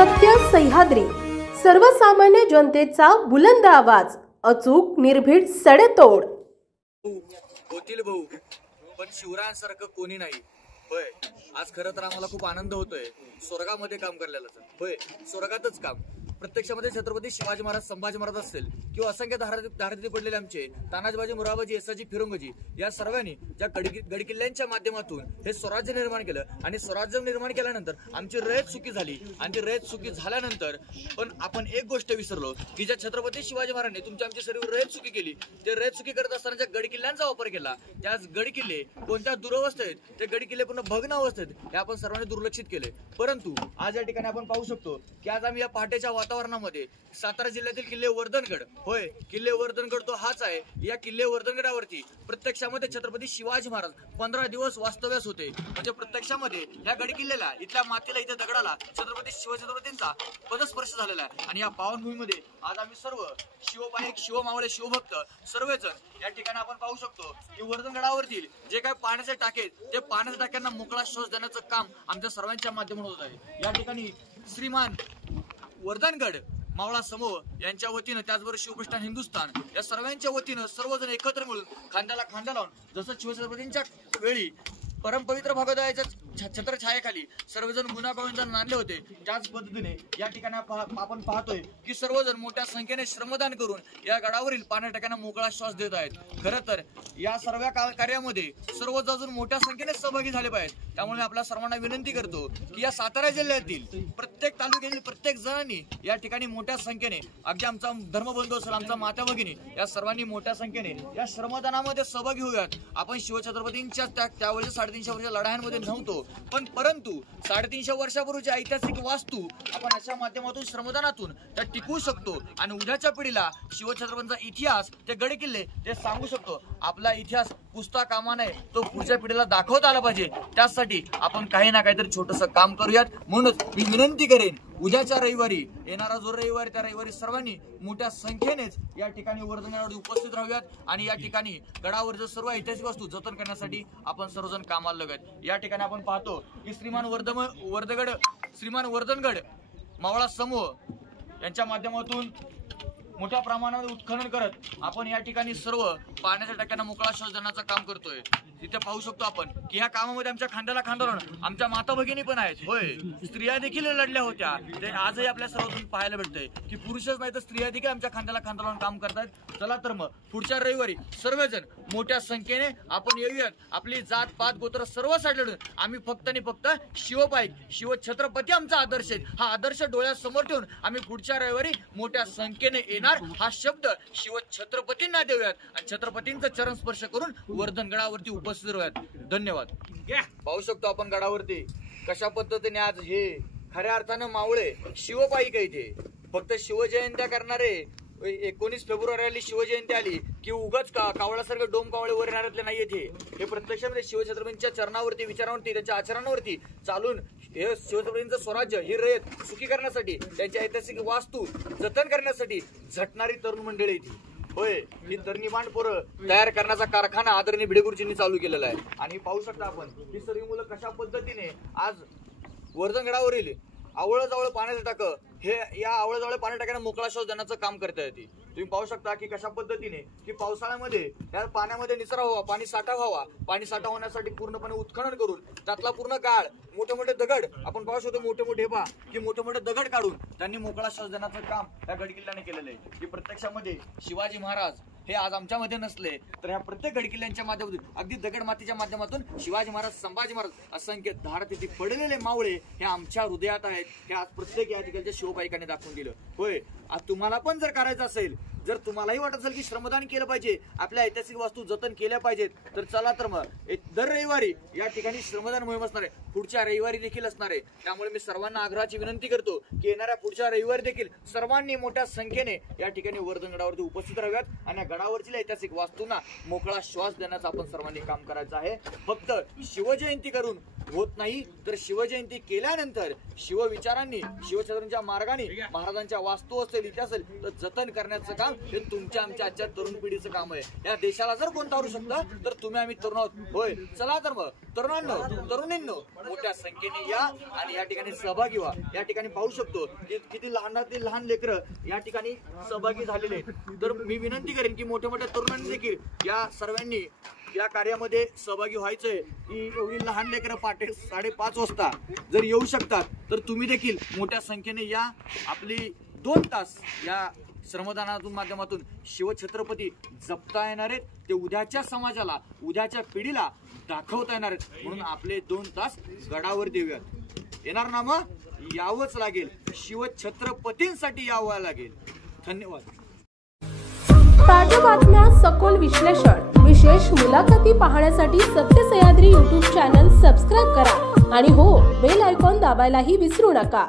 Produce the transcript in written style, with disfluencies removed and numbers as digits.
सत्य सह्याद्री, सर्वसामान्य जनतेचा बुलंद आवाज, अचूक निर्भीड सडेतोड. होतील भाऊ, पण शिवरायांसारखं कोणी नाही. होय, आज खरं तर आम्हाला खूप आनंद होतोय स्वर्गामध्ये काम करायला. होय, स्वर्गातच काम. प्रत्यक्षामध्ये छत्रपती शिवाजी महाराज, संभाजी महाराज असतील किंवा असंख्य धारती पडलेले आमचे तानाजीबाजी, मुराबाजी, येसाजी, फिरंगजी या सर्वांनी ज्या गडकिल्ल्यांच्या माध्यमातून हे स्वराज्य निर्माण केलं आणि स्वराज्य निर्माण केल्यानंतर आमची रयत सुखी झाली. आणि ती रयत सुखी झाल्यानंतर पण आपण एक गोष्ट विसरलो की ज्या छत्रपती शिवाजी महाराजांनी तुमची आमची सर्व रयत सुखी केली, ते रयत सुखी करत असताना ज्या गडकिल्ल्यांचा वापर केला, त्याच गडकिल्ले कोणत्या दुरवस्थेत, ते गडकिल्ले पूर्ण भग्न अवस्थेत, हे आपण सर्वांनी दुर्लक्षित केले. परंतु आज या ठिकाणी आपण पाहू शकतो की आज आम्ही या पहाटेच्या वातावरणामध्ये सातारा जिल्ह्यातील किल्ले वर्धनगड, होय किल्ले वर्धनगड तो हाच आहे. या किल्ले वर्धनगडावरती प्रत्यक्षामध्ये छत्रपती शिवाजी महाराज 15 दिवस वास्तव्यास होते. म्हणजे प्रत्यक्षामध्ये या गडकिल्ल्याला, इथल्या मातीला, इथे दगडाला छत्रपती शिवछत्रपतींचा पदस्पर्श झालेला आहे. आणि या पावनभूमीमध्ये आज आम्ही सर्व शिवबाईक, शिवमावळे, शिवभक्त सर्वजण या ठिकाणी आपण पाहू शकतो की वर्धनगडावरतील जे काही पाण्याचे टाके, ते पाण्याच्या टाक्यांना मोकळा श्वास देण्याचं काम आमच्या सर्वांच्या माध्यमातून होत आहे. या ठिकाणी श्रीमान वर्धनगड मावळा समूह यांच्या वतीनं, त्याचबरोबर शिवप्रस्थान हिंदुस्थान या सर्वांच्या वतीनं सर्वजण एकत्र मिळून खांद्याला खांदा लावून, जसं शिवछत्रपतींच्या वेळी परमपवित्र भगवद्गीतेच्या छत्रछायेखाली सर्वजण गुण्यागोविंदांना नांदले होते, त्याच पद्धतीने या ठिकाणी आपण पाहतोय की सर्वजण मोठ्या संख्येने श्रमदान करून या गडावरील पाण्या टाक्यांना मोकळा श्वास देत आहेत. खरं तर या सर्व कार्यामध्ये सर्वजण मोठ्या संख्येने सहभागी झाले पाहिजेत. त्यामुळे आपल्या सर्वांना विनंती करतो की या सातारा जिल्ह्यातील प्रत्येक तालुक्यातील प्रत्येक जणांनी या ठिकाणी मोठ्या संख्येने, अगदी आमचा धर्मबंधू असेल, आमचा माता भगिनी, या सर्वांनी मोठ्या संख्येने या श्रमदानामध्ये सहभागी होऊयात. आपण शिवछत्रपतींच्या त्यावेळेस 350 वर्ष लढायांमध्ये नव्हतो, परंतु 350 वर्षापूर्वीची ऐतिहासिक वास्तू आपण अशा माध्यमातून, श्रमदानातून त्या टिकवू शकतो आणि उद्याच्या पिढीला शिवछत्रपतींचा इतिहास, ते गडकिल्ले, ते सांगू शकतो. आपला इतिहास पुसता कामा नये, तो पुढच्या पिढीला दाखवता आला पाहिजे. त्यासाठी आपण काही ना काहीतरी छोटंसं काम करूयात. म्हणूनच मी विनंती करेन, उद्याच्या रविवारी, येणारा जो रविवारी, त्या रविवारी सर्वांनी मोठ्या संख्येनेच या ठिकाणी वर्धनगडावर उपस्थित राहूयात आणि या ठिकाणी गडावरच्या सर्व ऐतिहासिक वस्तू जतन करण्यासाठी आपण सर्वजण कामाला लागत. या ठिकाणी आपण पाहतो की श्रीमान वर्धनगड मावळा समूह यांच्या माध्यमातून मोठ्या प्रमाणात उत्खनन करत आपण या ठिकाणी सर्व पाण्याच्या टाक्यांना मोकळा श्वास देण्याचं काम करतोय. तिथे पाहू शकतो आपण की ह्या कामामध्ये आमच्या खांद्याला खांदा लावून आमच्या माता भगिनी पण आहेत. होय, स्त्रिया देखील लढल्या होत्या. ते आजही आपल्या सर्वातून पाहायला भेटतंय की पुरुषच नाही तर स्त्रिया देखील आमच्या खांद्याला खांदा लावून काम करतात. चला तर मग पुढच्या रविवारी सर्वजण मोठ्या संख्येने आपण येऊयात. आपली जात पात गोत्र सर्व साईडला आम्ही फक्त आणि फक्त शिवबाईक, शिवछत्रपती आमचा आदर्श आहे. हा आदर्श डोळ्यासमोर ठेवून आम्ही पुढच्या रविवारी मोठ्या संख्येने येणार. हा शब्द शिवछत्रपतींना देऊयात आणि छत्रपतींचा चरण स्पर्श करून वर्धनगडावरती उपस्थित राहूयात. धन्यवाद. पाहू शकतो आपण गडावरती कशा पद्धतीने आज हे खऱ्या अर्थानं मावळे शिवबाईक आहे. इथे फक्त शिवजयंत्या करणारे 19 फेब्रुवारी शिवजयंती आली की उगाच कावळासारखं डोम कावळे वर येणाऱ्यातले नाही येते. हे प्रत्यक्षामध्ये शिवछत्रपतींच्या चरणावरती, विचारांवरती, त्यांच्या आचरणावरती चालून हे शिवछत्रपतींचं स्वराज्य, ही रयत सुखी करण्यासाठी, त्यांच्या ऐतिहासिक वास्तू जतन करण्यासाठी झटणारी तरुण मंडळी ती. होय, ही तरणीबाण पोरं तयार करण्याचा कारखाना आदरणीय भिडेगुरुजींनी चालू केलेला आहे. आणि पाहू शकता आपण ही सर्व मुलं कशा पद्धतीने आज वर्धनगडावरील आवळजवळ पाण्याचं टाक, हे या आवळजवळ पाणी टाक्यांना मोकळा श्वास देण्याचं काम करता येते. तुम्ही पाहू शकता की कशा पद्धतीने की पावसाळ्यामध्ये त्या पाण्यामध्ये निचरा व्हावा, पाणी साठा व्हावा, पाणी साठा होण्यासाठी पूर्णपणे उत्खनन करून त्यातला पूर्ण गाळ, मोठे मोठे दगड आपण पाहू शकतो, मोठे मोठे की मोठे मोठे दगड काढून त्यांनी मोकळा श्वास देण्याचं काम या गडकिल्ल्याने केलेलं आहे. की प्रत्यक्षामध्ये शिवाजी महाराज हे आज आमच्यामध्ये नसले तर ह्या प्रत्येक गडकिल्ल्यांच्या माध्यमातून, अगदी दगड मातीच्या माध्यमातून शिवाजी महाराज, संभाजी महाराज, असंख्य धारतिथी पडलेले मावळे हे आमच्या हृदयात आहेत. हे आज प्रत्येक या ठिकाणच्या शिवबाईकांनी दाखवून दिलं. होय, आज तुम्हाला पण जर करायचं असेल, जर तुम्हालाही वाटत असेल की श्रमदान केलं पाहिजे, आपल्या ऐतिहासिक वस्तू जतन केल्या पाहिजेत, तर चला तर मग दर रविवारी या ठिकाणी श्रमदान मोहीम असणार आहे. पुढच्या रविवारी देखील असणार आहे. त्यामुळे मी सर्वांना आग्रहाची विनंती करतो की येणाऱ्या पुढच्या रविवारी देखील सर्वांनी मोठ्या संख्येने या ठिकाणी वर्धनगडावरती उपस्थित राहाव्यात आणि गडावरची ऐतिहासिक वास्तूंना मोकळा श्वास देण्याचं आपण सर्वांनी काम करायचं आहे. फक्त शिवजयंती करून होत नाही तर शिवजयंती केल्यानंतर शिवविचारांनी शिवछत्रपतींच्या मार्गाने महाराजांच्या वास्तू असेल इतिहास असेल तर जतन करण्याचं काम हे तुमच्या आमच्या आजच्या तरुण पिढीचं काम आहे. या देशाला जर कोण तारू शकतं तर तुम्ही आम्ही तरुण आहोत. होय, चला तर मग तरुणांनो तरुणींनो मोठ्या संख्येने या आणि या ठिकाणी सहभागी व्हा. या ठिकाणी पाहू शकतो की किती लहानातील लहान लेकरं या ठिकाणी सहभागी झालेले आहेत. तर मी विनंती करेन की मोठ्या मोठ्या तरुणांनी देखील या सर्वांनी या कार्यामध्ये सहभागी व्हायचंय. की एवढी लहान लेकरं पहाटे 5:30 वाजता जर येऊ शकतात तर तुम्ही देखील मोठ्या संख्येने या. आपली 2 तास या श्रमदानातून माध्यमातून शिवछत्रपती जपता येणार आहेत. ते उद्याच्या समाजाला उद्याच्या पिढीला दाखवता येणार आहेत. म्हणून आपले 2 तास गडावर देऊयात. येणार ना मग यावंच लागेल. शिवछत्रपतींसाठी यावं लागेल. धन्यवाद. ताज्या बातम्या, सखोल विश्लेषण, विशेष मुलाखती पाहण्यासाठी सत्य सह्याद्री YouTube चॅनल सबस्क्राईब करा आणि हो, बेल आयकॉन दाबायलाही विसरू नका.